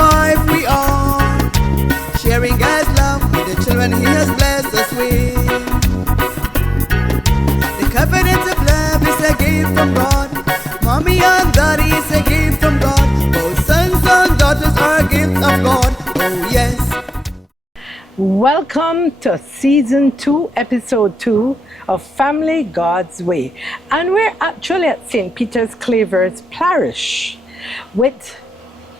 wife we are, sharing God's love with the children He has blessed us with. The covenant of love is a gift from God. Mommy and Daddy is a gift from God. Both sons and daughters are a gift of God. Oh yes. Welcome to Season 2, Episode 2 of Family God's Way. And we're actually at St. Peter's Clavers Parish with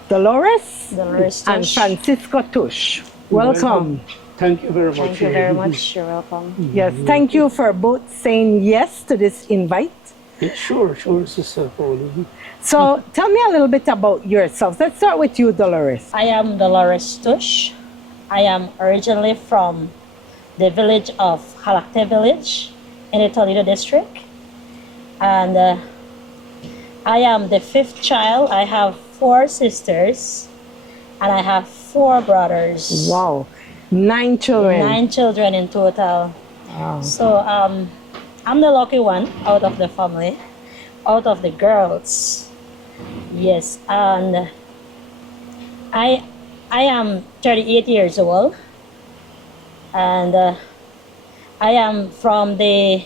Dolores and Tush. Francisco Tush. Welcome. Thank you very much. Thank you very much. You're welcome. Yes, thank you for both saying yes to this invite. Yeah, sure, Sister Pauline. So tell me a little bit about yourselves. Let's start with you, Dolores. I am Dolores Tush. I am originally from the village of Halakte Village in the Toledo district. And I am the fifth child. I have 4 sisters and I have 4 brothers. Wow, 9 children. 9 children in total. Wow. So I'm the lucky one out of the family, out of the girls. Yes, and I am 38 years old, and I am from the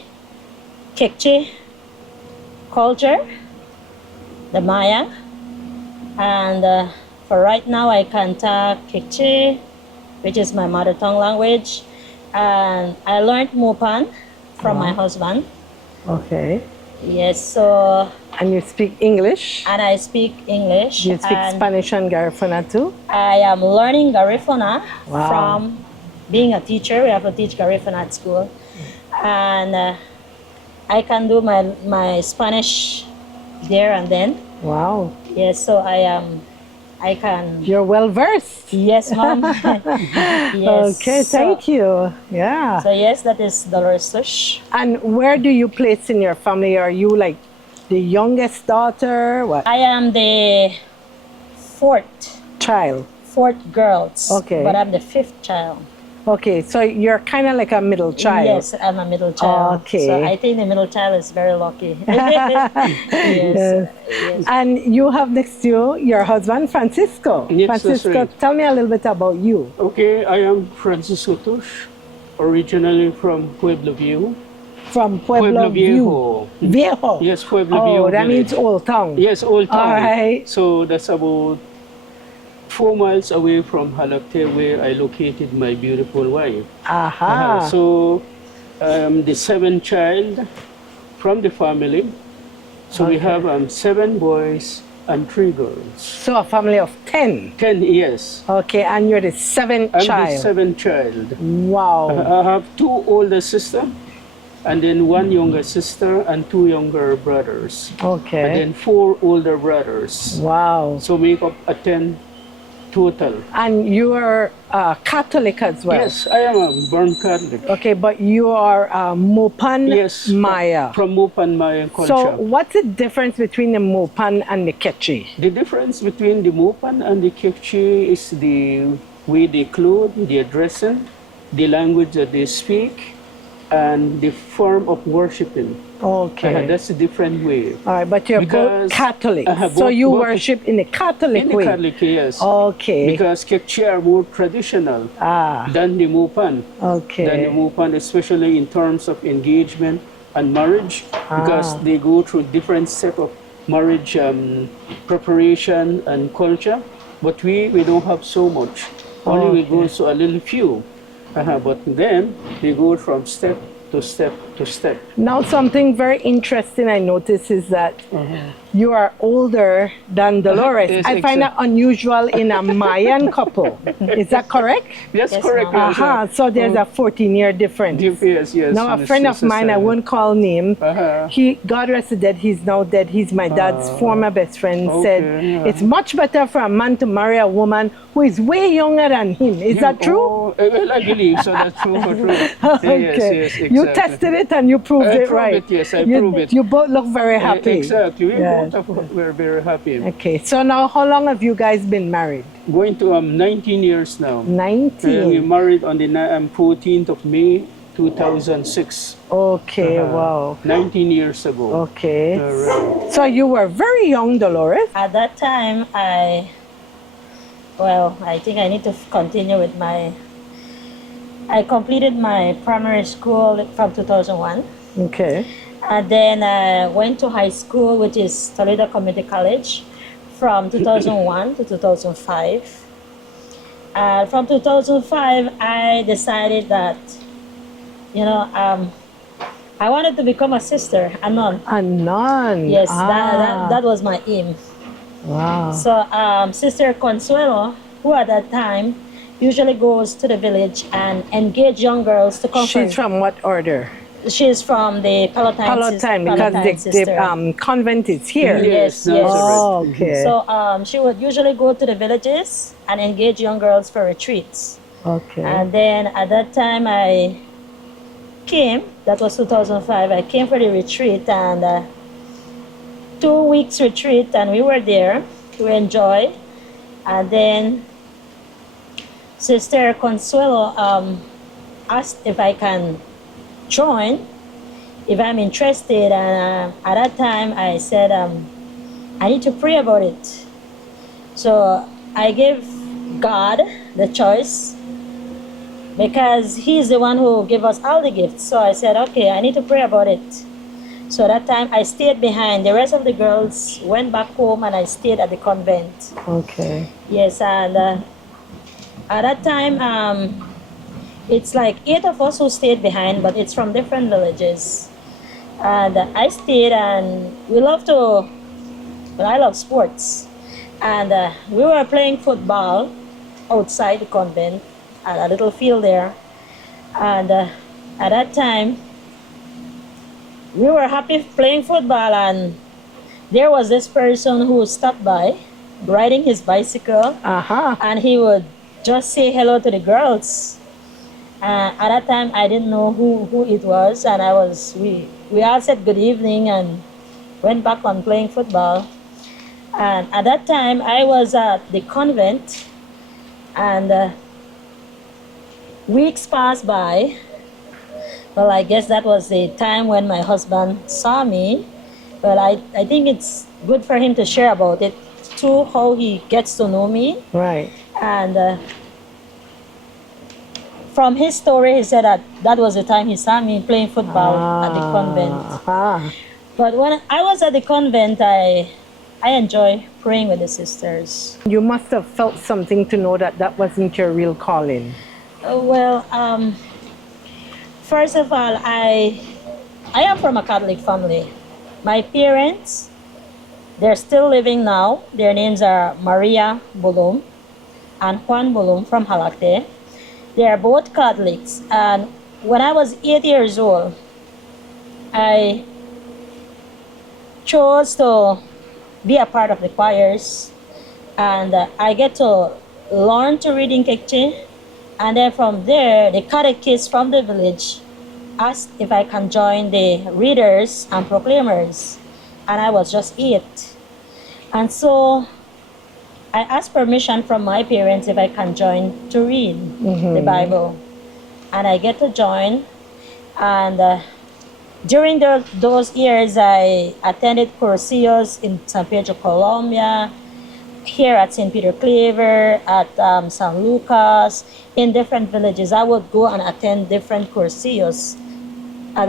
Kikchi culture, the Maya, and for right now I can talk Kikchi, which is my mother tongue language, and I learned Mupan from my husband. Okay. Yes, so... And you speak English? And I speak English. You speak Spanish and Garifuna too? I am learning Garifuna Wow. from being a teacher. We have to teach Garifuna at school. And I can do my Spanish there and then. Wow. Yes, so I can... You're well versed. Yes, ma'am. Yes. Okay, thank you. Yeah. So yes, that is Dolores Tush. And where do you place in your family? Are you like the youngest daughter? What? I am the 4th Child. girls. Okay. But I'm the 5th child. Okay, so you're kind of like a middle child. Yes, I'm a middle child. Okay. So I think the middle child is very lucky. Yes. Yes. And you have next to you your husband, Francisco. Yes, that's Francisco, right. tell me a little bit about you. Okay, I am Francisco Tush, originally from Pueblo Viejo. From Pueblo Viejo. Viejo? Yes, Pueblo Viejo. Oh, that village. means Old Town. Yes, Old Town. All right. So that's about 4 miles away from Halakte, where I located my beautiful wife. Aha. So I'm the 7th child from the family. So we have 7 boys and 3 girls. So a family of 10. 10 years. Okay, and you're the 7th I'm child. the 7th child. Wow. I have 2 older sisters, and then 1 younger sister and 2 younger brothers. Okay. And then 4 older brothers. Wow. So make up a 10 total. And you are Catholic as well? Yes, I am a born Catholic. Okay, but you are Mopan Yes, Maya. From Mupan Maya culture. So what's the difference between the Mopan and the Kechi? The difference between the Mupan and the Kikchi is the way they clothe, their dressing, the language that they speak, and the form of worshiping. Okay. That's a different way. All right, but you're both Because- Catholic. So both- you both- worship in the Catholic In the way? Catholic, yes. Okay. Because Kikchi are more traditional than the Mupan. Okay. Than the Mupan, especially in terms of engagement and marriage, because they go through different set of marriage preparation and culture. But we don't have so much. Only we go to a little few. But then they go from step to step to step. Now something very interesting I notice is that you are older than Dolores. Yes, I find that unusual in a Mayan couple. Is that correct? Yes, Yes, correct. ma'am. yes, Aha, so there's a 14-year difference. Yes, yes. Now a yes, friend yes, of mine, I yes, won't call name, he, God rest his dead, he's now dead, he's my dad's former best friend, said, yeah. it's much better for a man to marry a woman who is way younger than him. Is that true? Oh, well, I believe so. That's true for true. Okay. Yes, exactly. You tested it and you proved I it proved right. it, yes, I you, proved it. You both look very happy. Exactly. Yeah. We're very happy. Okay, so now how long have you guys been married? Going to 19 years now. 19. We married on the 14th of May, 2006. Okay, wow. 19 years ago. Okay. Right. So you were very young, Dolores? At that time, Well, I think I need to continue with I completed my primary school from 2001. Okay. And then I went to high school, which is Toledo Community College, from 2001 to 2005. From 2005, I decided that, I wanted to become a sister, a nun. A nun. Yes, Ah. that was my aim. Wow. So Sister Consuelo, who at that time usually goes to the village and engage young girls to come. She's from what order? She's from the Palatine, because the convent is here. Yes, Yes, yes. Oh, okay. So she would usually go to the villages and engage young girls for retreats. Okay. And then at that time I came, that was 2005, I came for the retreat, and 2 weeks retreat, and we were there to enjoy. And then Sister Consuelo asked if I can join, if I'm interested, and at that time I said I need to pray about it. So I gave God the choice, because He's the one who gave us all the gifts. So I said, okay, I need to pray about it. So that time I stayed behind. The rest of the girls went back home, and I stayed at the convent. Okay. Yes, and at that time, it's like 8 of us who stayed behind, but it's from different villages. And I stayed, and we love to, well, I love sports. And we were playing football outside the convent at a little field there. And at that time, we were happy playing football, and there was this person who stopped by riding his bicycle, and he would just say hello to the girls. At that time, I didn't know who it was, and we all said good evening and went back on playing football. And at that time, I was at the convent, and weeks passed by. Well, I guess that was the time when my husband saw me. Well, I think it's good for him to share about it too, how he gets to know me. Right. And from his story, he said that was the time he saw me playing football at the convent. But when I was at the convent, I enjoy praying with the sisters. You must have felt something to know that wasn't your real calling. First of all, I am from a Catholic family. My parents, they're still living now. Their names are Maria Bulum and Juan Bulum from Halacte. They are both Catholics. And when I was 8 years old, I chose to be a part of the choirs. And I get to learn to read in Kekche. And then from there, the catechists from the village asked if I can join the readers and proclaimers. And I was just 8. And so I asked permission from my parents if I can join to read the Bible. And I get to join. And during those years, I attended Cursillos in San Pedro, Colombia, here at St. Peter Claver, at San Lucas, in different villages. I would go and attend different cursillos when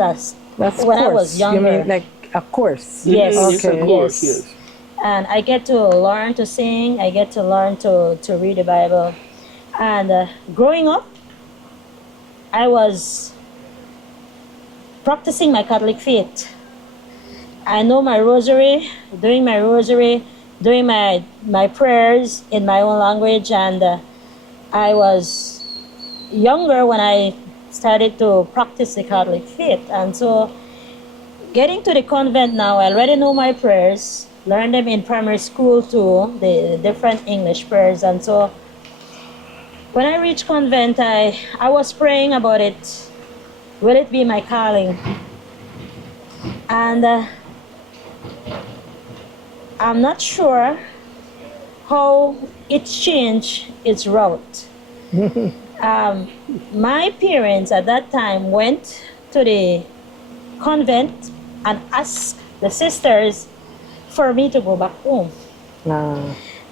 I was younger. You mean like a course? Yes. Okay. A course, yes. And I get to learn to sing. I get to learn to read the Bible. And growing up, I was practicing my Catholic faith. I know my rosary, doing my prayers in my own language, and I was younger when I started to practice the Catholic faith. And so getting to the convent now, I already know my prayers, learned them in primary school too, the different English prayers. And so when I reached convent, I was praying about it. Will it be my calling? And I'm not sure how it changed its route. My parents at that time went to the convent and asked the sisters for me to go back home.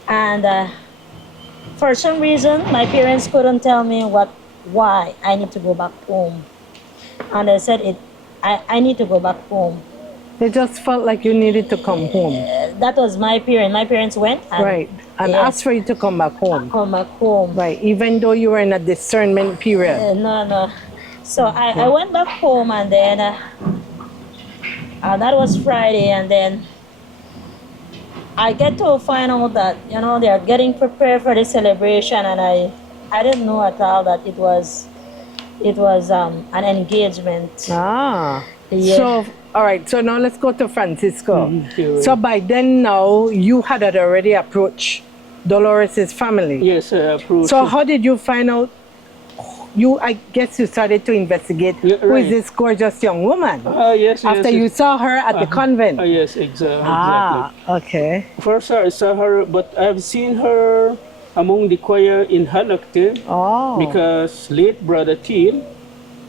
And For some reason, my parents couldn't tell me why I need to go back home. And I said I need to go back home. They just felt like you needed to come home. That was my parents. My parents went and Right. And asked for you to come back home. come back home. Right. Even though you were in a discernment period. No. So I went back home, and then that was Friday, and then I get to find out that they are getting prepared for the celebration, and I didn't know at all that it was an engagement. Ah. Yeah. So, all right. So now let's go to Francisco. Sure. So by then now, you had already approached Dolores' family. Yes, I approached. So how did you find out? I guess you started to investigate Yeah, who is right. this gorgeous young woman Yes, after yes, you saw her at the convent. Yes, exactly. Ah, okay. First, I saw her, but I've seen her among the choir in Halakte Oh. because late brother Teal,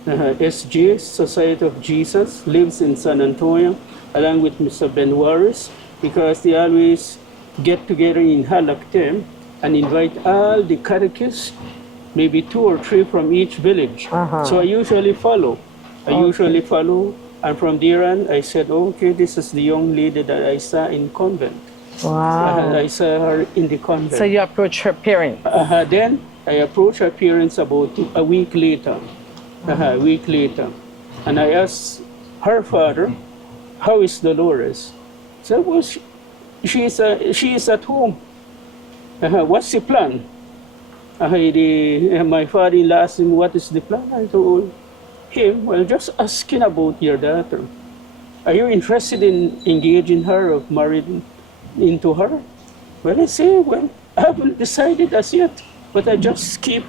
SJ, Society of Jesus, lives in San Antonio along with Mr. Ben Warris because they always get together in Halakte and invite all the catechists, maybe 2 or 3 from each village. So I usually follow. And from there on, I said, okay, this is the young lady that I saw in convent. Wow. I saw her in the convent. So you approached her parents. Then I approached her parents about a week later. And I asked her father, how is Dolores? So well, she is at home. What's the plan? My father-in-law asked him, what is the plan? I told him, well, just asking about your daughter. Are you interested in engaging her or marrying into her? Well, I say, well, I haven't decided as yet, but I just keep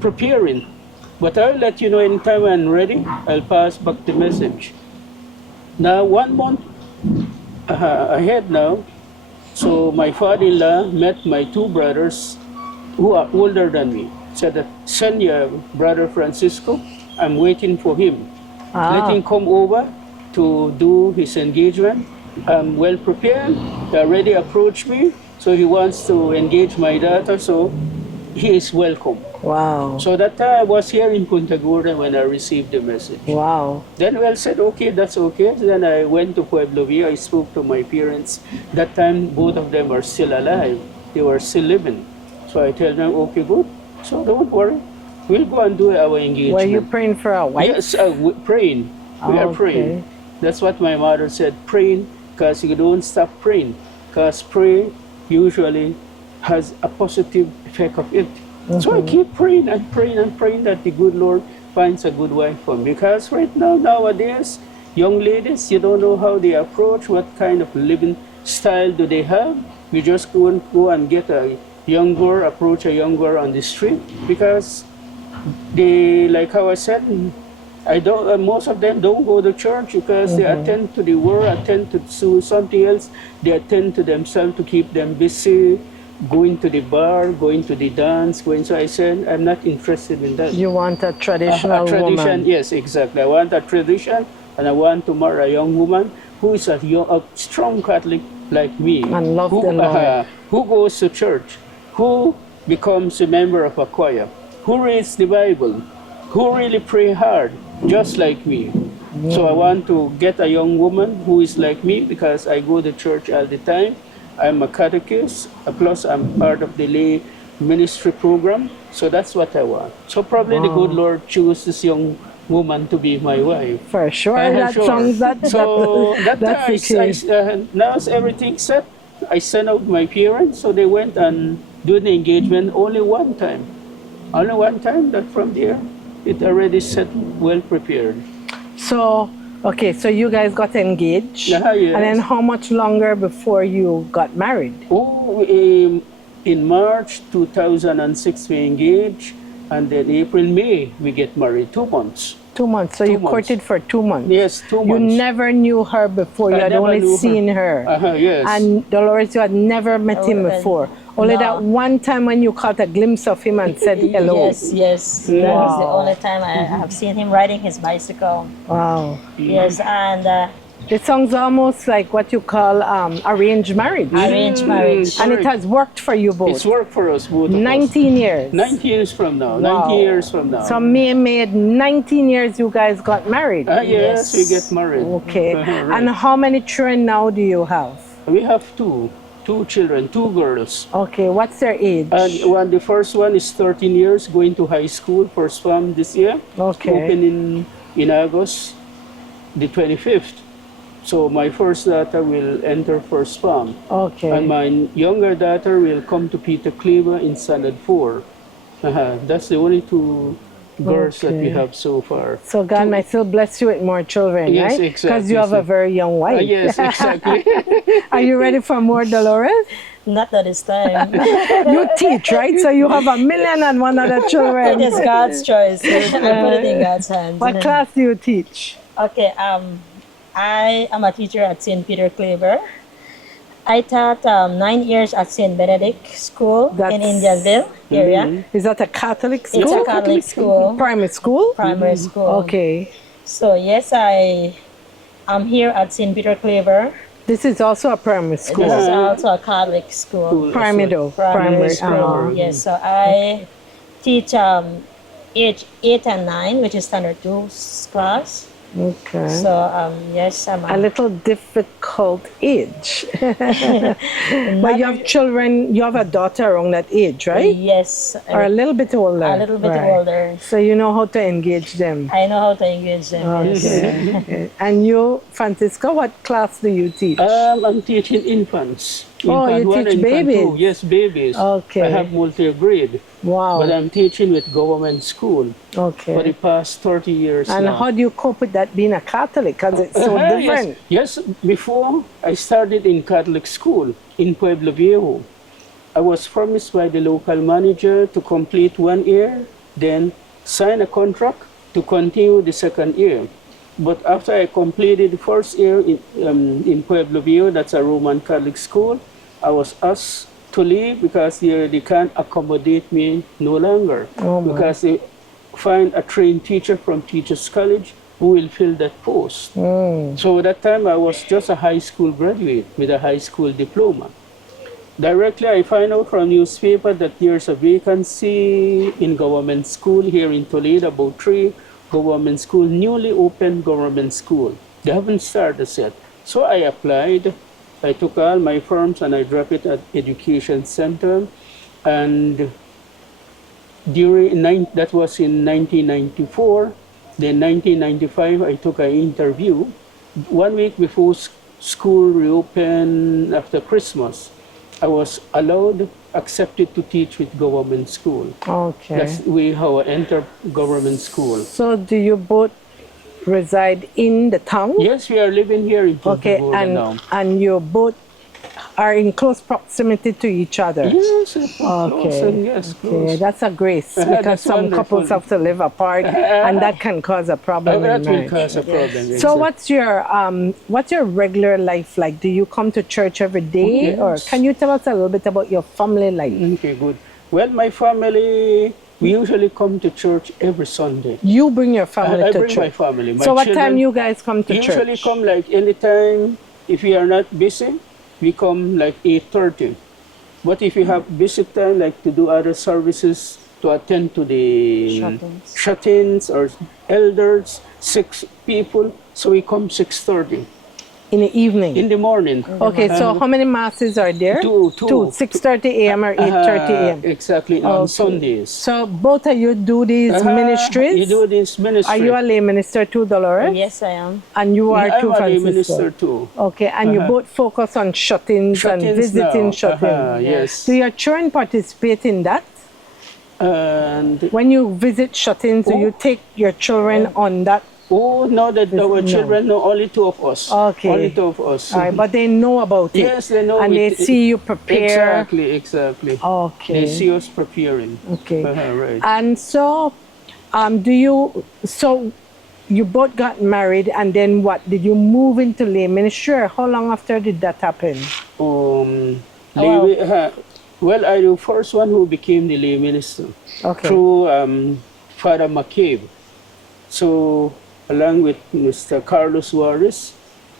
preparing. But I'll let you know anytime I'm ready. I'll pass back the message. Now, 1 month ahead now, so my father-in-law met my 2 brothers who are older than me. Said, send your brother Francisco. I'm waiting for him. Let him come over to do his engagement. I'm well prepared. He already approached me, so he wants to engage my daughter, so he is welcome. Wow. So that time I was here in Punta Gorda when I received the message. Wow. Then I said, okay, that's okay. Then I went to Pueblo Viejo. I spoke to my parents. That time, both of them are still alive. They were still living. So I tell them, okay, good. So don't worry. We'll go and do our engagement. Were you praying for a wife? Yes, praying. We are praying. That's what my mother said, praying, because you don't stop praying. Because prayer usually has a positive effect of it. So I keep praying and praying and praying that the good Lord finds a good wife for me. Because right now, nowadays, young ladies, you don't know how they approach, what kind of living style do they have. You just go and get a young girl, approach a young girl on the street, because they, like how I said, most of them don't go to church because they attend to the world, attend to something else. They attend to themselves to keep them busy, going to the bar, going to the dance, so I said, I'm not interested in that. You want a traditional tradition, woman. yes, exactly. I want a tradition, and I want to marry a young woman who is a strong Catholic like me. And love the Lord. Who goes to church, who becomes a member of a choir, who reads the Bible, who really pray hard, just like me. So I want to get a young woman who is like me, because I go to church all the time. I'm a catechist, plus I'm part of the lay ministry program. So that's what I want. So probably the good Lord chose this young woman to be my wife. For sure, that sounds So that's the case. now everything set. I sent out my parents, so they went and do the engagement only one time. Only one time, that from there, it already set, well prepared. So, okay, so you guys got engaged. Yes. And then how much longer before you got married? In March 2006 we engaged, and then May we get married. 2 months. 2 months. So you months. courted for 2 months. Yes, 2 months. You never knew her before. You I had never only knew her. seen her. Yes. And Dolores, you had never met him before. Only No. that one time when you caught a glimpse of him and said hello. Yes. That was the only time I have seen him riding his bicycle. Wow. Yes, and It sounds almost like what you call arranged marriage. Arranged marriage. And it has worked for you both. It's worked for us both. 19 years. 19 years from now. Wow. 19 years from now. So May made 19 years you guys got married. Yes, we get married. Okay. Right. And how many children now do you have? We have two children, two girls. Okay, what's their age? And the first one is 13 years, going to high school, first farm this year. Okay. Open in August the 25th. So my first daughter will enter first farm. Okay. And my younger daughter will come to Peter Cleaver in standard 4. That's the only two girls that we have so far. So God might still bless you with more children, Yes, right? exactly. Because you have a very young wife. Yes, exactly. Are you ready for more, Dolores? Not at this time. You teach, right? So you have 1,000,001 other children. It is God's choice. I put it in God's hands. What class do you teach? Okay, I am a teacher at St. Peter Cleaver. I taught 9 years at St. Benedict School in Indianville area. Is that a Catholic school? It's a Catholic school. Primary school? Primary school. Okay. So yes, I am here at St. Peter Cleaver. This is also a primary school. This is also a Catholic school. Primary though. Primary Primary. school. Yes, so I teach age 8 and 9, which is standard 2 class. Okay. So yes, I'm A little difficult age. But you have children, you have a daughter around that age, right? Yes, Or a little bit older. a little bit Right. older. So you know how to engage them. I know how to engage them. Yes. Okay. And you, Francisco, what class do you teach? I'm teaching infants. Oh, Infant you one, teach infant babies? two. Yes, babies. Okay. I have multi-grade, Wow. but I'm teaching with government school for the Okay. past 30 years And now. how do you cope with that being a Catholic? Because it's so different. Yes, before I started in Catholic school in Pueblo Viejo, I was promised by the local manager to complete 1 year, then sign a contract to continue the second year. But after I completed the first year in Pueblo Viejo, that's a Roman Catholic school, I was asked to leave because they can't accommodate me no longer. Oh, my. Because they find a trained teacher from Teachers College who will fill that post. So at that time I was just a high school graduate with a high school diploma. Directly I find out from newspaper that there's a vacancy in government school here in Toledo, about 3 government school, newly opened government school. They haven't started yet. So I applied. I took all my forms and I dropped it at Education Center. And that was in 1994. Then 1995, I took an interview. 1 week before school reopened after Christmas, I was accepted to teach with government school. Okay. That's how I entered government school. So do you both reside in the town? Yes, we are living here in Okay, Putumayo now. and you both are in close proximity to each other? Yes, close Okay. and yes, Okay, close. that's a grace because That's some wonderful. couples have to live apart and that can cause a problem That in will marriage. cause a problem. So exactly. what's your regular life like? Do you come to church every day, Yes. or can you tell us a little bit about your family life? Okay, good. Well, my family, we usually come to church every Sunday. You bring your family I to bring church. my family. My So what time children you guys come to usually church? come like anytime. If we are not busy, we come like 8:30. But if we have busy time, like to do other services, to attend to the Shut-ins. shut-ins or elders, 6 people, so we come 6:30 In the evening? in the morning. Okay, so how many masses are there? Two. 6:30 a.m. or 8:30 a.m. Exactly, on Okay. Sundays. So both of you do these ministries? You do this ministry. Are you a lay minister too, Dolores? Yes, I am. And you are I'm too, a lay Francisco? minister too. Okay, and you both focus on shut-ins and Shut-ins visiting now. shut-ins. Yes. Do your children participate in that? And When you visit shut-ins, do you take your children on that? now that our No. children know, only 2 of us. Okay. Only 2 of us. All right, but they know about it. Yes, they know And they it. see you prepare. Exactly. Okay. They see us preparing. Okay. Right. And so, so you both got married, and then what? Did you move into lay ministry, or how long after did that happen? Well, I the first one who became the lay minister Okay. through Father McCabe. So, along with Mr. Carlos Juarez,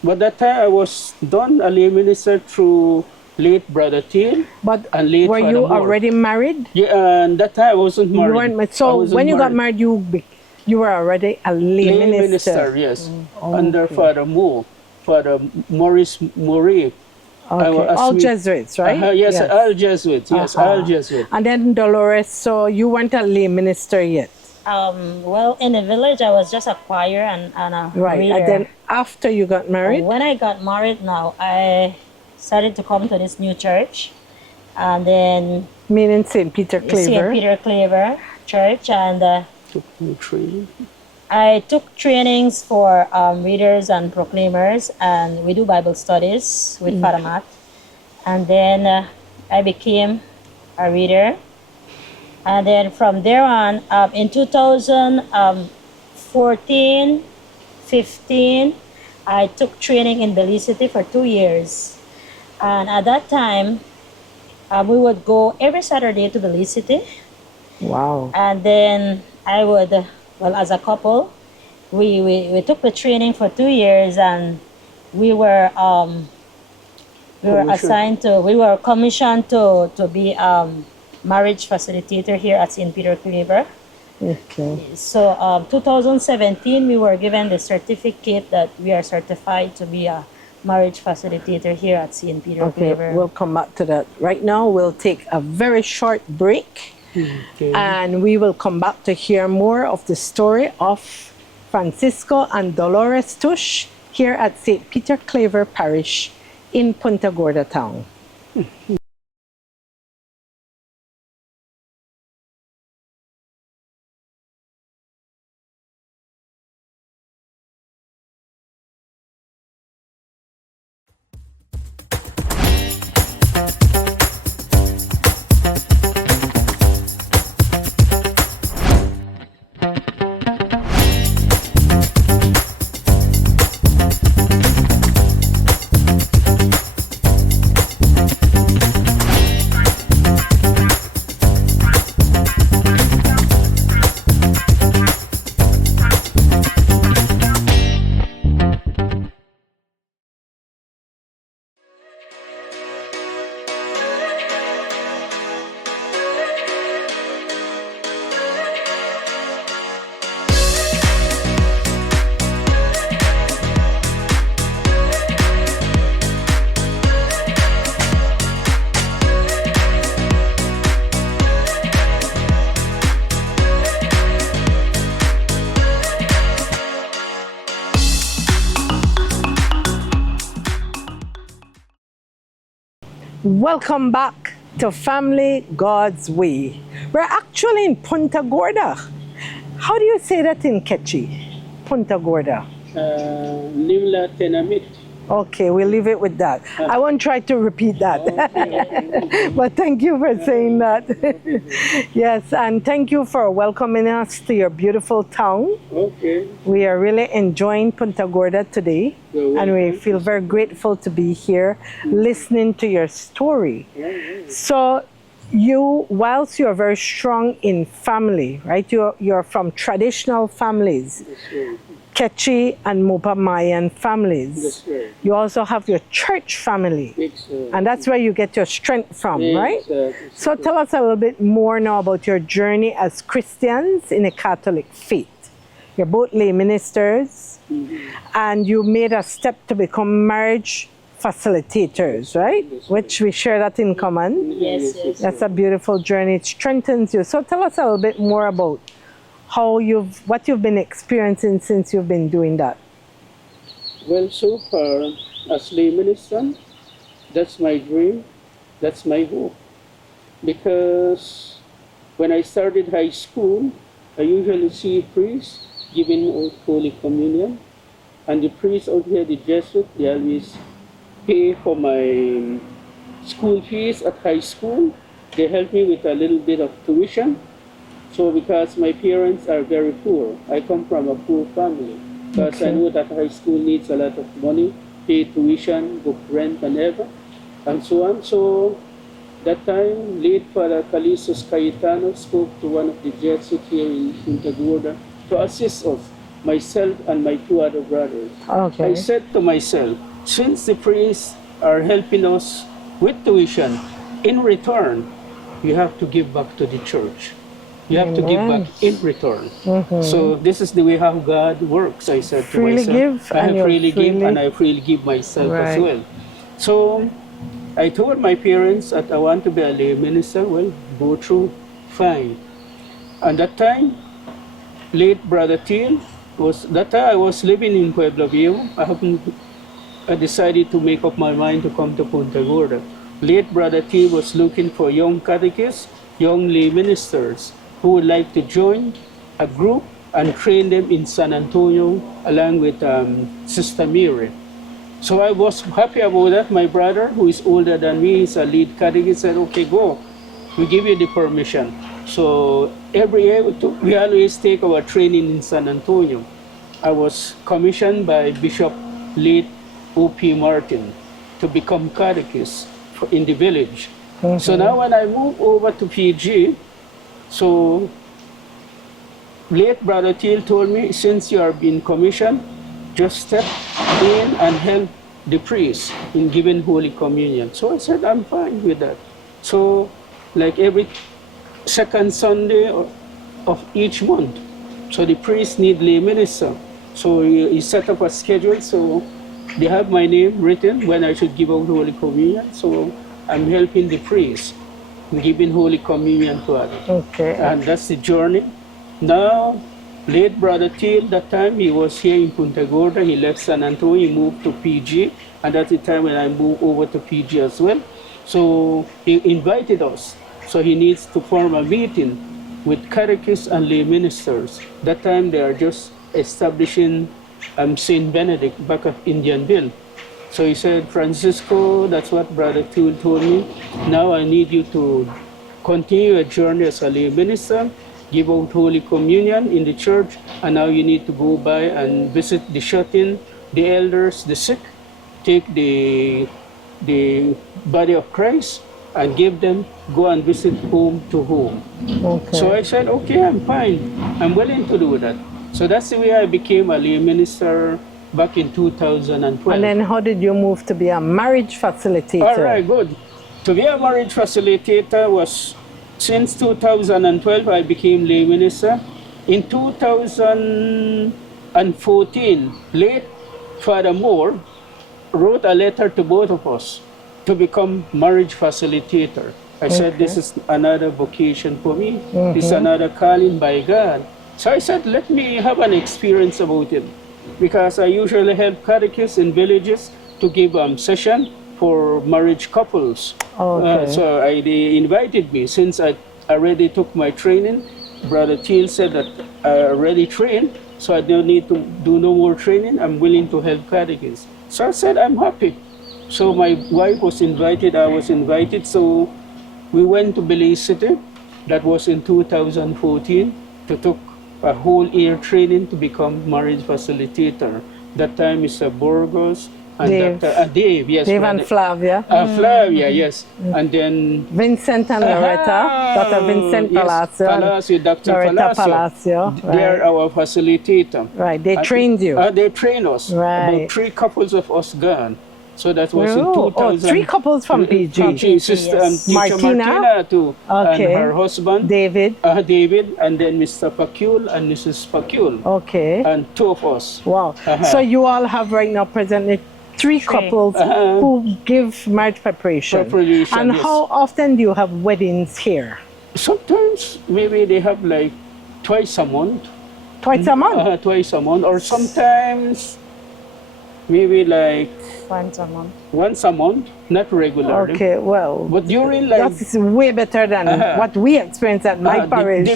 But that time I was done a lay minister through late Brother Till But and late were Father you Moore. already married? Yeah, and that time I wasn't married. You weren't married. I So wasn't when you got married, you were already a lay minister. Yes, Oh, under okay. Father Moore, Father Maurice Murray. Okay, all Jesuits, right? Yes, all Jesuits. Yes, all Uh-huh. Jesuits. And then Dolores, so you weren't a lay minister yet. Well, in the village, I was just a choir and a Right. reader. And then after you got married? When I got married now, I started to come to this new church. And then Meaning St. Peter Claver. St. Peter Claver Church. And Took me training. I took trainings for readers and proclaimers. And we do Bible studies with Father Matt. And then I became a reader. And then from there on, in 2014, 15, I took training in Belize City for 2 years. And at that time, we would go every Saturday to Belize City. Wow. And then I would, well, as a couple, we took the training for 2 years, and we were commissioned to be marriage facilitator here at St. Peter Claver. Okay. So 2017, we were given the certificate that we are certified to be a marriage facilitator here at St. Peter Okay, Claver. we'll come back to that. Right now, we'll take a very short break. Okay. And we will come back to hear more of the story of Francisco and Dolores Tush here at St. Peter Claver Parish in Punta Gorda town. Welcome back to Family God's Way. We're actually in Punta Gorda. How do you say that in Quechua? Punta Gorda. Nimla Tenamit. Okay, we'll leave it with that. I won't try to repeat that. But thank you for saying that. Yes, and thank you for welcoming us to your beautiful town. Okay. We are really enjoying Punta Gorda today, and we feel very grateful to be here listening to your story. So whilst you're very strong in family, right? You're from traditional families. Quechua and Mopa Mayan families. That's right. You also have your church family, and that's where you get your strength from, right? So tell us a little bit more now about your journey as Christians in a Catholic faith. You're both lay ministers, and you made a step to become marriage facilitators, right? Which we share that in common. Yes. That's a beautiful journey. It strengthens you. So tell us a little bit more about what you've been experiencing since you've been doing that. Well, so far, as lay minister, that's my dream, that's my hope. Because when I started high school, I usually see priests giving out Holy Communion. And the priests out here, the Jesuits, they always pay for my school fees at high school. They help me with a little bit of tuition. So because my parents are very poor, I come from a poor family. Because I know that high school needs a lot of money, pay tuition, book rent and so on. So that time, late Father Calisos Cayetano spoke to one of the Jesuits here in Punta Gorda to assist us myself and my two other brothers. Okay. I said to myself, since the priests are helping us with tuition, in return, you have to give back to the church. You have to give back in return. So this is the way how God works, I said to Freely myself. give I and you freely give freely- and I freely give myself as Right. well. So I told my parents that I want to be a lay minister. Well, go through, fine. And that time, late Brother Teal that time I was living in Pueblo Viejo. I decided to make up my mind to come to Punta Gorda. Late Brother Teal was looking for young catechists, young lay ministers who would like to join a group and train them in San Antonio along with Sister Mary. So I was happy about that. My brother, who is older than me, is a lead catechist, said, okay, go. We give you the permission. So every year we always take our training in San Antonio. I was commissioned by Bishop late O.P. Martin to become catechist in the village. So now when I moved over to PG, so late Brother Teal told me, since you are being commissioned, just step in and help the priest in giving Holy Communion. So I said, I'm fine with that. So like every second Sunday of each month, so the priest need lay minister. So he set up a schedule, so they have my name written when I should give out Holy Communion. So I'm helping the priest in giving Holy Communion to others. Okay. And that's the journey. Now, late Brother Teal, that time he was here in Punta Gorda. He left San Antonio, he moved to PG, and that's the time when I moved over to PG as well. So he invited us. So he needs to form a meeting with catechists and lay ministers. That time they are just establishing St. Benedict back at Indianville. So he said, Francisco, that's what Brother Teal told me. Now I need you to continue a journey as a lay minister, give out Holy Communion in the church, and now you need to go by and visit the shut-in, the elders, the sick, take the body of Christ and give them, go and visit home to home. Okay. So I said, okay, I'm fine. I'm willing to do that. So that's the way I became a lay minister back in 2012. And then how did you move to be a marriage facilitator? All right, good. To be a marriage facilitator was, since 2012, I became lay minister. In 2014, late Father Moore wrote a letter to both of us to become marriage facilitator. I said, this is another vocation for me. This is another calling by God. So I said, let me have an experience about it. Because I usually help catechists in villages to give session for married couples. Okay. So they invited me. Since I already took my training, Brother Teal said that I already trained, so I don't need to do no more training. I'm willing to help catechists. So I said, I'm happy. So my wife was invited, I was invited. So we went to Belize City. That was in 2014 to take a whole year training to become marriage facilitator. That time Mr. Burgos and Dave. Dave, yes. Dave and Flavia. Flavia, yes. And then Vincent and Loretta. Dr. Vincent yes, Palacio. Palacio, Dr. Loretta Palacio. Palacio. They are our facilitator. Right, they trained you. They trained us. Right. About 3 couples of us gone. So that was in Oh, 2000. 3 couples from PG. Sister, yes. Teacher Martina. Martina too, Okay. and her husband. David. David, and then Mr. Pacul and Mrs. Pacul, Okay. and 2 of us. Wow. So you all have right now presently 3 couples who give marriage preparation. And yes. how often do you have weddings here? Sometimes maybe they have like twice a month. Twice a month? Twice a month, or sometimes maybe like Once a month. once a month, not regularly. Okay, well, But during like that's way better than what we experience at my parish.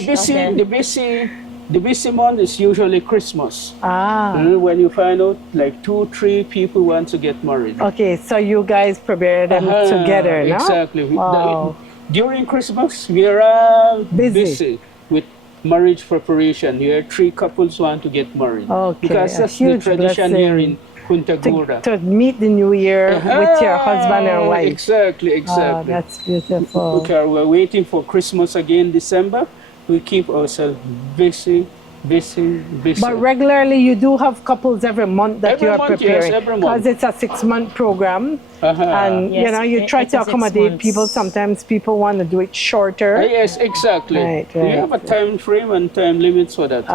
the busy month is usually Christmas. When you find out like 2-3 people want to get married. Okay, so you guys prepare them together, no? Exactly. Wow. During Christmas, we are all Busy. busy with marriage preparation. Here, 3 couples want to get married. Okay, Because a that's the huge tradition blessing. here in Punta Gorda. To meet the new year with your husband or wife. Exactly. Oh, that's beautiful. Okay, we're waiting for Christmas again, December. We keep ourselves busy busy. But regularly, you do have couples every month that Every you are month, yes, preparing, every because month. it's a 6-month program, and Yes, you try it's to a 6 accommodate months. people. Sometimes people want to do it shorter. Yes, exactly. Right, We have a right. time frame and time limits for that.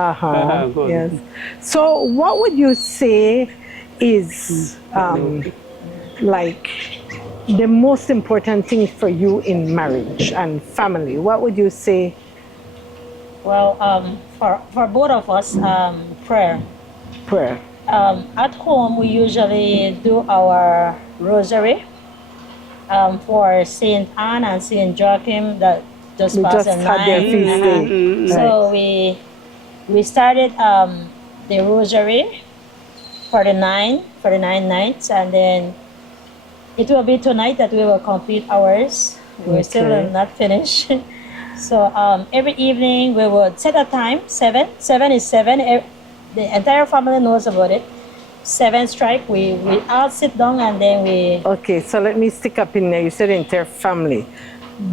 Good. Yes. So, what would you say is like the most important thing for you in marriage and family? What would you say? Well, for both of us, prayer. Prayer. At home, we usually do our rosary for Saint Anne and Saint Joachim that just We passed just the had their nine. feast day. So we started the rosary for the 9 nights, and then it will be tonight that we will complete ours. We're still Okay. not finished. So every evening we would set a time, 7. 7 is 7. The entire family knows about it. 7 strike, we all sit down and then we... Okay, so let me stick up in there. You said entire family.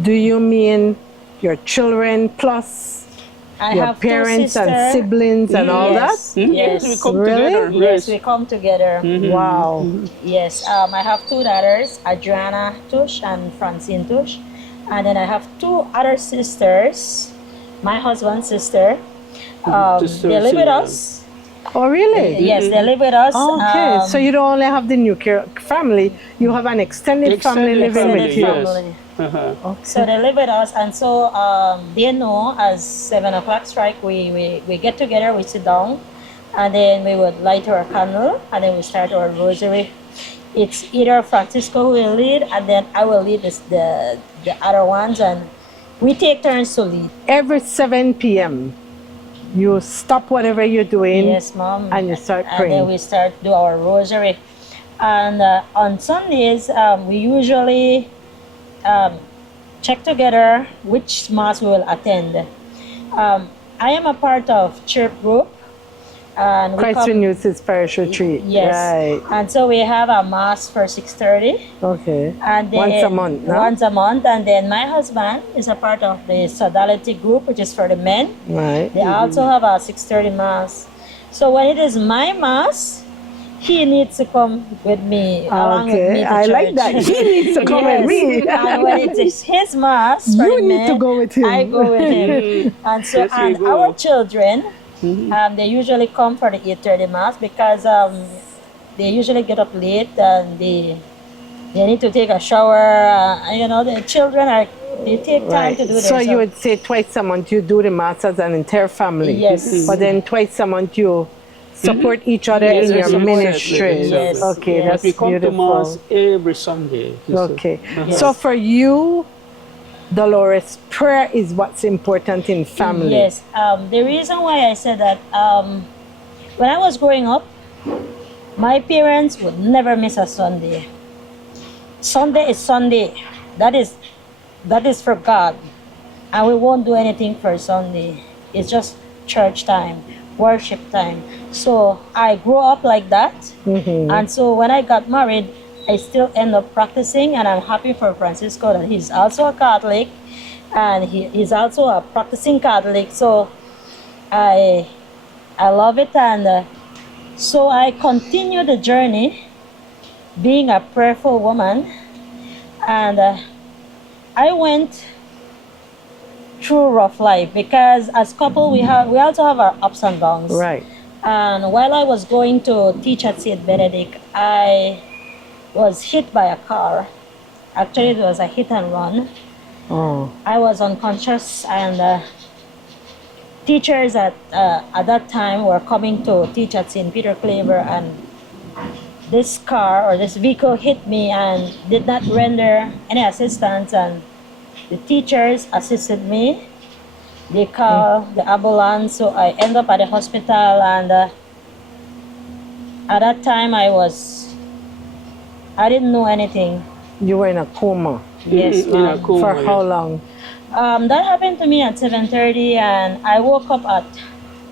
Do you mean your children plus I your have 2 parents and sisters. siblings and all that? Yes. Yes, we come Really? together. Yes, we come together. Wow. Yes, I have 2 daughters, Adriana Tush and Francine Tush. And then I have 2 other sisters, my husband's sister. They live with us. Oh, really? Yes, they live with us. Okay, so you don't only have the nuclear family, you have an extended family living extended with you. family. Okay. So they live with us, and so they know as 7 o'clock strike, we get together, we sit down, and then we would light our candle, and then we start our rosary. It's either Francisco who will lead, and then I will lead the other ones, and we take turns to lead. Every 7 p.m., you stop whatever you're doing. Yes, Mom. And you start And praying. then we start do our rosary. And on Sundays, we usually check together which mass we will attend. I am a part of church group. And we Christ come- Renews His Parish Retreat. Yes. Right. And so we have a mass for 6:30. Okay. And then Once a month, no? Once a month. And then my husband is a part of the Sodality group, which is for the men. Right. They also have a 6:30 mass. So when it is my mass, he needs to come with me, along with me Okay. to I like church. that. He needs to come with Yes. me. And when it is his mass, for You the need to men, go with him. I go with him. And so, Yes, we and go. our children, they usually come for the 8:30 mass because they usually get up late and they need to take a shower. The children they take time Right. to do this. So you would say twice a month you do the mass as an entire family. Yes. But then twice a month you support each other Yes, in your exactly, ministry. Yes, Okay, yes. that's We come to mass beautiful. every Sunday. Okay. Yes. So for you, Dolores, prayer is what's important in family. Yes. The reason why I said that, when I was growing up, my parents would never miss a Sunday. Sunday is Sunday. That is for God. And we won't do anything for Sunday. It's just church time, worship time. So I grew up like that. And so when I got married, I still end up practicing, and I'm happy for Francisco that he's also a Catholic and he's also a practicing Catholic. So I love it, and so I continue the journey being a prayerful woman, and I went through rough life because as couple we also have our ups and downs. Right. And while I was going to teach at St. Benedict, I was hit by a car. Actually, it was a hit and run. Oh. I was unconscious, and teachers at that time were coming to teach at St. Peter Claver, and this car or this vehicle hit me and did not render any assistance, and the teachers assisted me. They called the ambulance, so I ended up at the hospital, and at that time I didn't know anything. You were in a coma. Yes, In a ma'am. coma, For how yes. long? That happened to me at 7:30, and I woke up at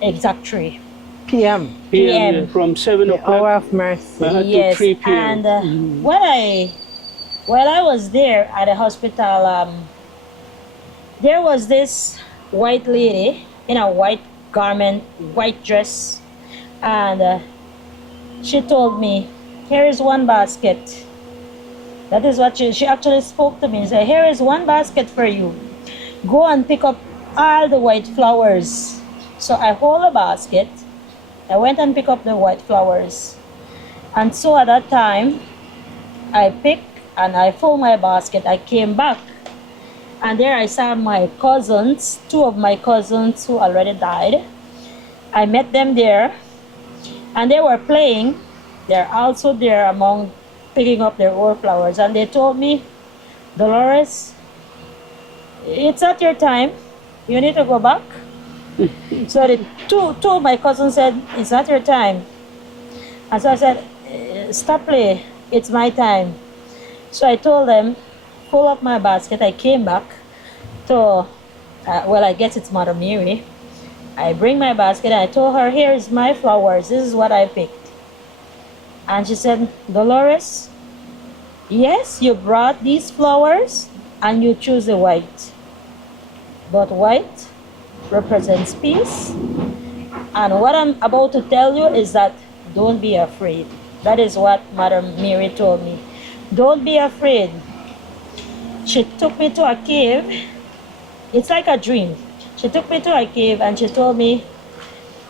exact 3 PM. PM. From 7 The o'clock hour of mercy. to Yes, 3 p.m. and while I was there at the hospital, there was this white lady in a white garment, white dress, and she told me, here is one basket. That is what she actually spoke to me. She said, here is one basket for you. Go and pick up all the white flowers. So I hold a basket. I went and picked up the white flowers. And so at that time, I picked and I filled my basket. I came back. And there I saw my cousins, two of my cousins who already died. I met them there. And they were playing. They're also there among picking up their old flowers. And they told me, Dolores, it's not your time. You need to go back. So the two of my cousins said, it's not your time. And so I said, stop play. It's my time. So I told them, pull up my basket. I came back to, I guess it's Mother Mary. I bring my basket and I told her, here is my flowers. This is what I picked. And she said, Dolores, yes, you brought these flowers and you choose the white. But white represents peace. And what I'm about to tell you is that don't be afraid. That is what Mother Mary told me. Don't be afraid. She took me to a cave. It's like a dream. She took me to a cave and she told me,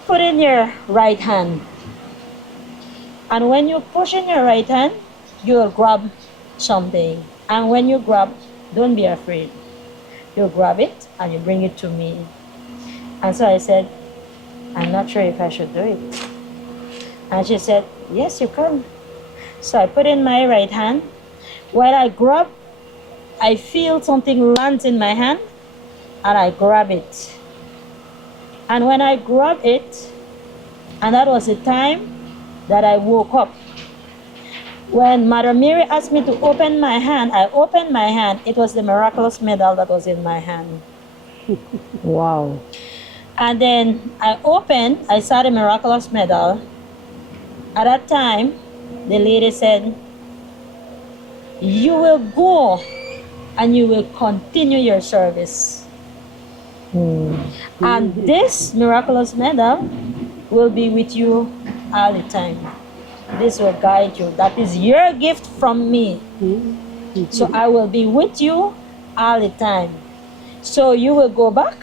put in your right hand. And when you push in your right hand, you'll grab something. And when you grab, don't be afraid. You grab it and you bring it to me. And so I said, I'm not sure if I should do it. And she said, yes, you can. So I put in my right hand. While I grab, I feel something lands in my hand and I grab it. And when I grab it, and that was the time that I woke up. When Mother Mary asked me to open my hand, I opened my hand. It was the miraculous medal that was in my hand. Wow. And then I opened, I saw the miraculous medal. At that time, the lady said, you will go and you will continue your service. And this miraculous medal will be with you all the time. This will guide you. That is your gift from me. So I will be with you all the time. So you will go back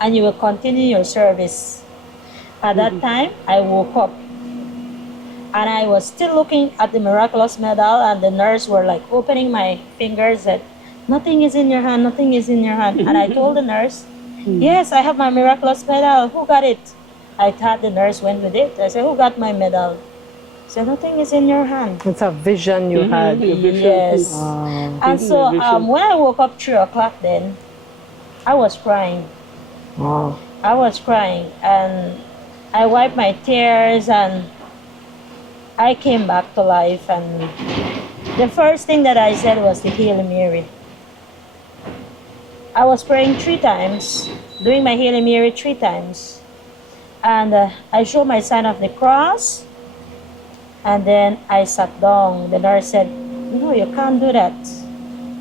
and you will continue your service. At that time, I woke up. And I was still looking at the miraculous medal, and the nurse were like opening my fingers that nothing is in your hand, nothing is in your hand. And I told the nurse, yes, I have my miraculous medal. Who got it? I thought the nurse went with it. I said, who got my medal? She said, nothing is in your hand. It's a vision you had. Yes. And so when I woke up 3 o'clock then, I was crying. Wow. I was crying and I wiped my tears and I came back to life, and the first thing that I said was the Hail Mary. I was praying 3 times, doing my Hail Mary 3 times. And I showed my sign of the cross, and then I sat down. The nurse said, no, you can't do that.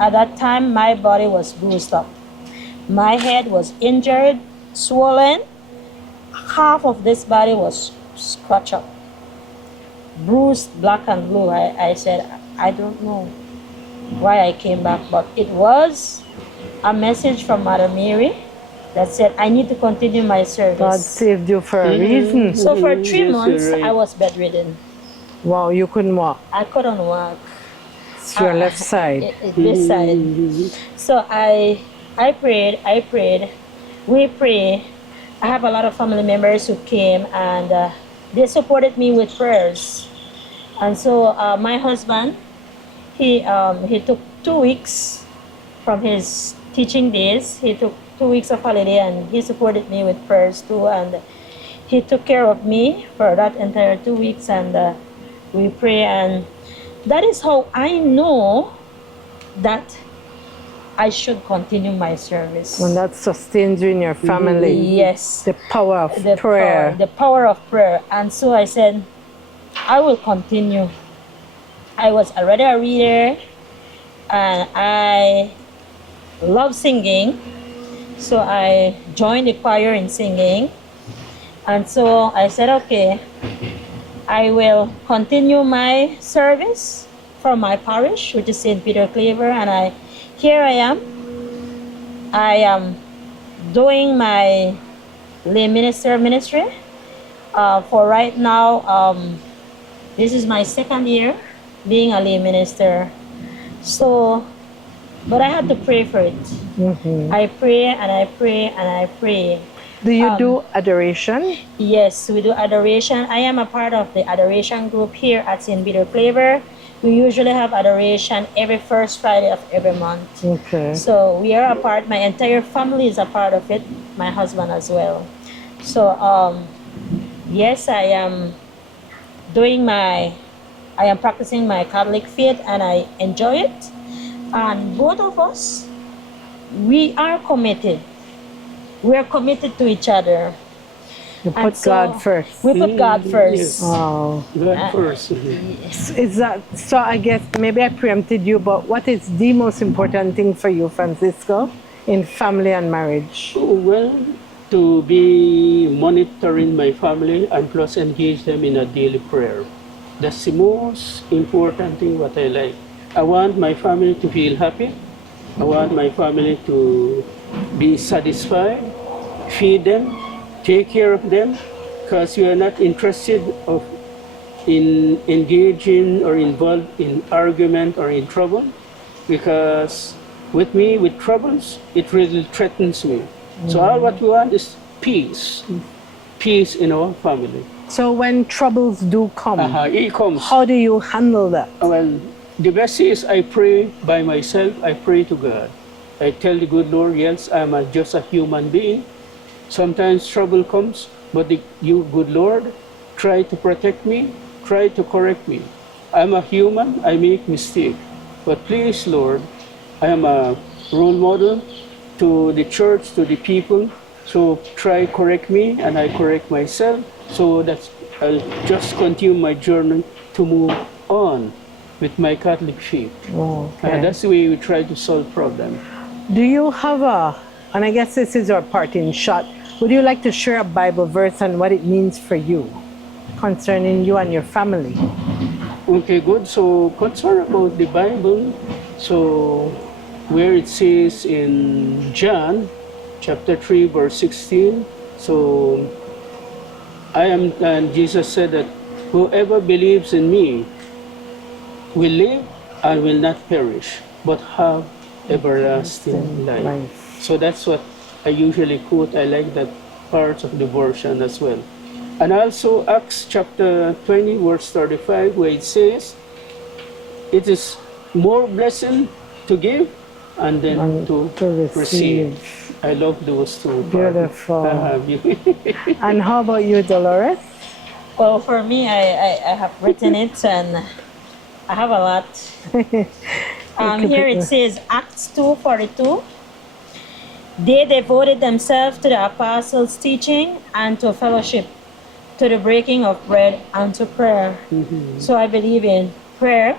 At that time, my body was bruised up. My head was injured, swollen. Half of this body was scratched up. Bruised, black and blue. I said, I don't know why I came back, but it was a message from Mother Mary that said, I need to continue my service. God saved you for a reason. So for 3 months, I was bedridden. Wow, you couldn't walk. I couldn't walk. It's your left side. This side. So I prayed. We pray. I have a lot of family members who came and they supported me with prayers. And so my husband, he took 2 weeks from his teaching days. He took 2 weeks of holiday and he supported me with prayers too. And he took care of me for that entire 2 weeks, and we pray. And that is how I know that I should continue my service. When that sustains you in your family. Yes. The power of prayer. The power of prayer. And so I said, I will continue. I was already a reader and I love singing. So I joined the choir in singing. And so I said, okay, I will continue my service from my parish, which is St. Peter Claver, and here I am. I am doing my lay minister ministry. For right now, this is my second year being a lay minister. So, but I had to pray for it. I pray and I pray and I pray. Do you do adoration? Yes, we do adoration. I am a part of the adoration group here at St. Peter Claver. We usually have adoration every first Friday of every month. Okay. So we are a part, my entire family is a part of it, my husband as well. So, yes, I am practicing my Catholic faith and I enjoy it. And both of us, we are committed. We are committed to each other. You put God first. We put God first. Yes. Oh. God first. Yes. Is that so? I guess maybe I preempted you, but what is the most important thing for you, Francisco, in family and marriage? Well, to be monitoring my family and plus engage them in a daily prayer. That's the most important thing what I like. I want my family to feel happy. I want my family to be satisfied, feed them, take care of them, because we are not interested in engaging or involved in argument or in trouble, because with troubles, it really threatens me. So all what we want is peace in our family. So when troubles do come, It comes. how do you handle that? Well, the best is I pray by myself. I pray to God. I tell the good Lord, yes, I'm just a human being. Sometimes trouble comes, but you, good Lord, try to protect me, try to correct me. I'm a human, I make mistake. But please, Lord, I am a role model to the church, to the people. So try correct me and I correct myself so that I'll just continue my journey to move on with my Catholic faith. Oh, okay. And that's the way we try to solve problems. Do you have and I guess this is our parting shot, would you like to share a Bible verse and what it means for you concerning you and your family? Okay, good. So concern about the Bible, so where it says in John chapter 3 verse 16, so and Jesus said that whoever believes in me will live and will not perish, but have everlasting life. So that's what I usually quote. I like that part of the version as well. And also Acts chapter 20 verse 35, where it says, it is more blessing to give and then to receive. I love those two. Beautiful. And how about you, Dolores? Well, for me, I have written it and I have a lot. Here it says, Acts 2:42. They devoted themselves to the apostles' teaching and to fellowship, to the breaking of bread and to prayer. So I believe in prayer.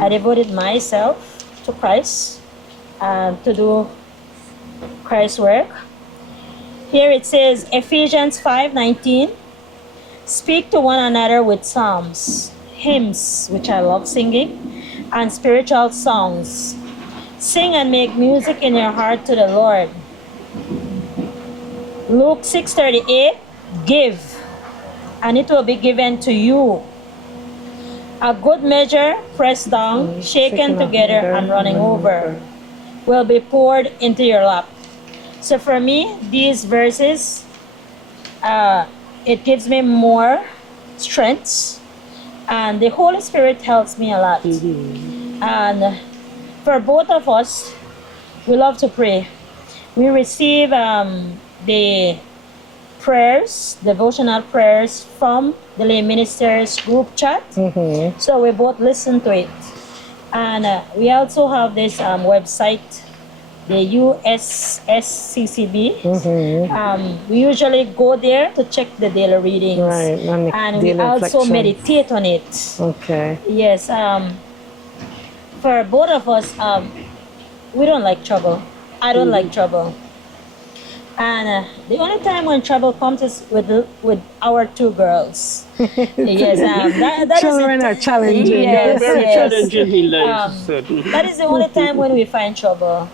I devoted myself to Christ to do Christ's work. Here it says, Ephesians 5:19. Speak to one another with psalms, hymns, which I love singing, and spiritual songs. Sing and make music in your heart to the Lord. Luke 6:38, give, and it will be given to you. A good measure, pressed down, shaken together, and running over, will be poured into your lap. So for me, these verses, it gives me more strength, and the Holy Spirit helps me a lot. And for both of us, we love to pray. We receive the prayers, devotional prayers from the lay ministers group chat. So we both listen to it. And we also have this website, the USSCCB. We usually go there to check the daily readings. Right, and we also meditate on it. Okay. Yes. For both of us, we don't like trouble. I don't like trouble. And the only time when trouble comes is with our two girls. Yes, that Children is are challenging. Yes, Very yes. challenging in life. certainly. That is the only time when we find trouble.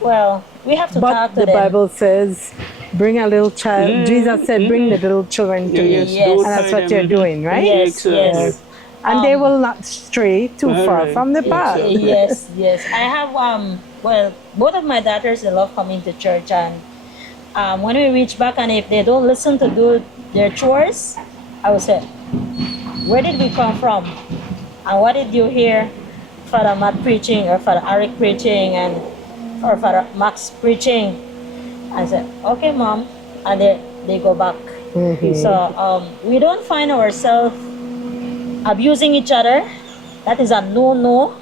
Well, we have to But talk to the them. Bible says, bring a little child. Jesus said, bring the little children to me. Yes, Yes. don't And that's hide what them. you're doing, right? Yes, yes. And they will not stray too far Alright. from the path. Yes, yes. I have well, both of my daughters, they love coming to church, and when we reach back and if they don't listen to do their chores, I will say, where did we come from? And what did you hear Father Matt preaching or Father Eric preaching or Father Max preaching? I said, okay, Mom, and they go back. So we don't find ourselves abusing each other. That is a no.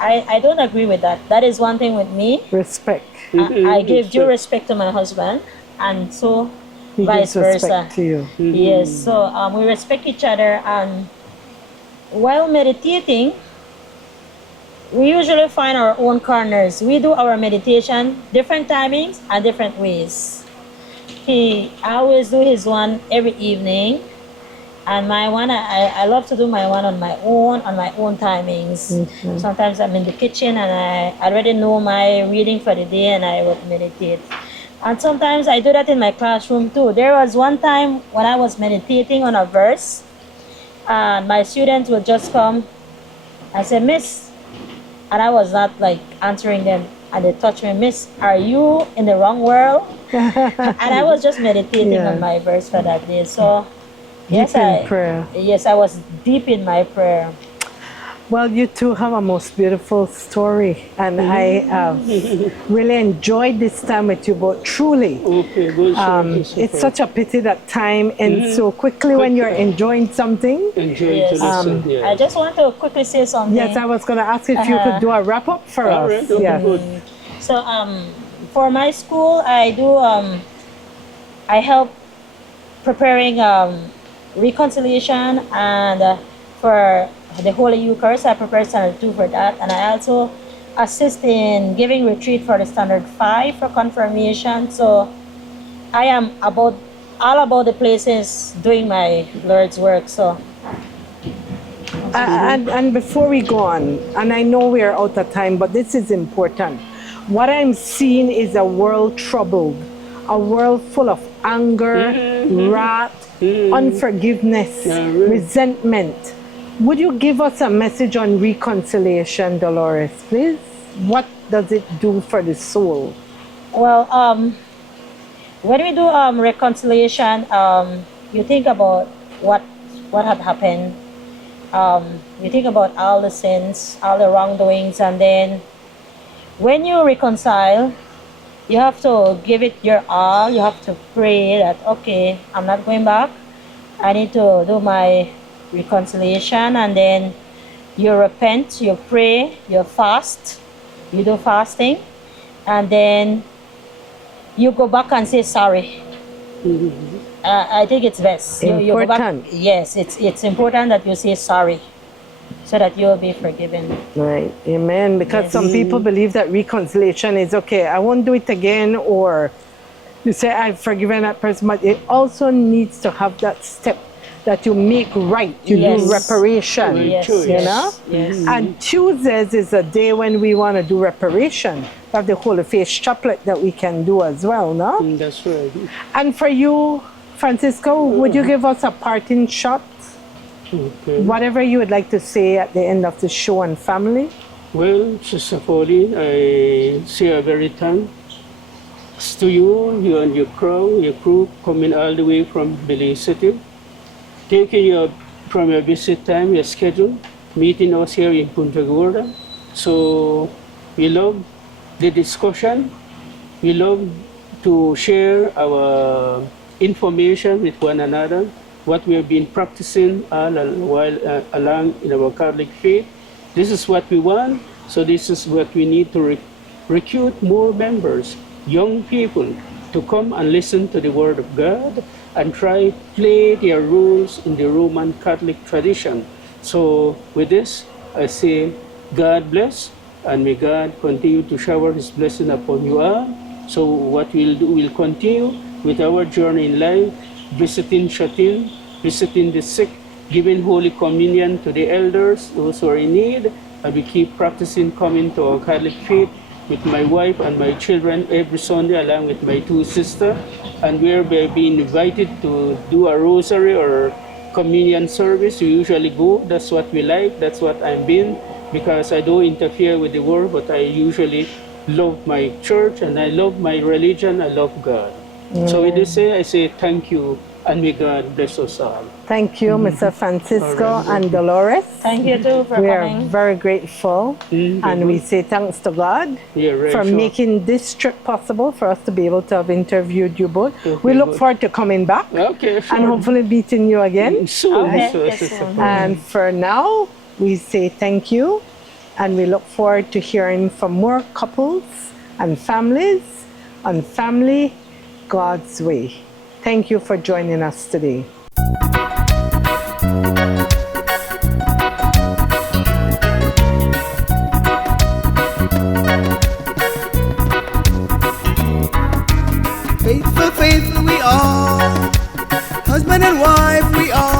I don't agree with that. That is one thing with me. Respect. I give due respect to my husband, and so He vice gives respect versa. to you. Yes, so we respect each other, and while meditating, we usually find our own corners. We do our meditation different timings and different ways. He always do his one every evening, and my one I love to do my one on my own timings. Sometimes I'm in the kitchen and I already know my reading for the day and I would meditate. And sometimes I do that in my classroom too. There was one time when I was meditating on a verse, and my students would just come. I said, Miss, and I was not like answering them, and they touched me, Miss, are you in the wrong world? And I was just meditating Yeah. on my verse for that day. So Deep in prayer. yes, I was deep in my prayer. Well, you two have a most beautiful story, and I really enjoyed this time with you both. Truly, Okay, good. it's such a pity that time ends so quickly when you're enjoying something. Enjoy Yes. to listen. I just want to quickly say something. Yes, I was going to ask if you could do a wrap up for All us. right, okay, Yes. good. So for my school, I do I help preparing reconciliation, and for the Holy Eucharist, I prepare Standard 2 for that, and I also assist in giving retreat for the Standard 5 for confirmation. So I am all about the places doing my Lord's work. So And before we go on, and I know we are out of time, but this is important. What I'm seeing is a world troubled, a world full of anger, wrath, unforgiveness, resentment. Would you give us a message on reconciliation, Dolores, please? What does it do for the soul? well, when we do reconciliation, you think about what had happened. You think about all the sins, all the wrongdoings, and then when you reconcile, you have to give it your all. You have to pray that, okay, I'm not going back. I need to do my reconciliation, and then you repent, you pray, you fast, you do fasting, and then you go back and say sorry. I think it's best. You go back. Important. Yes, it's important that you say sorry, so that you will be forgiven. Right, amen. Because Yes. some people believe that reconciliation is okay, I won't do it again, or you say, I've forgiven that person, but it also needs to have that step that you make right, you Yes. do reparation. Yes, choice. You know? Yes. And Tuesdays is a day when we want to do reparation. We have the Holy Face Chaplet that we can do as well, no? That's right. And for you, Francisco, would you give us a parting shot? Okay. Whatever you would like to say at the end of the show on family? Well, Sister Pauline, I say a very thanks to you and your crew coming all the way from Belize City, taking your from your visit time, your schedule, meeting us here in Punta Gorda. So we love the discussion. We love to share our information with one another, what we have been practicing all while along in our Catholic faith. This is what we want, so this is what we need to recruit more members, young people, to come and listen to the Word of God and try play their roles in the Roman Catholic tradition. So with this, I say God bless, and may God continue to shower His blessing upon you all. So what we'll do, we'll continue with our journey in life, visiting Shatin, visiting the sick, giving Holy Communion to the elders, those who are in need, and we keep practicing coming to our Catholic faith with my wife and my children every Sunday, along with my two sisters, and we're being invited to do a rosary or communion service. We usually go. That's what we like. That's what I'm being, because I don't interfere with the world, but I usually love my church and I love my religion. I love God. So with this, I say thank you, and may God bless us all. Thank you, Mr. Francisco All right. and Dolores. Thank you too for We are coming. very grateful, and we say thanks to God Yeah, right, for sure. making this trip possible for us to be able to have interviewed you both. Okay, We look good. forward to coming back Okay, sure. and hopefully meeting you again. Soon, Okay, so- yes, so- soon. And for now, we say thank you, and we look forward to hearing from more couples and families on Family God's Way. Thank you for joining us today. Faithful, faithful we are. Husband and wife we are.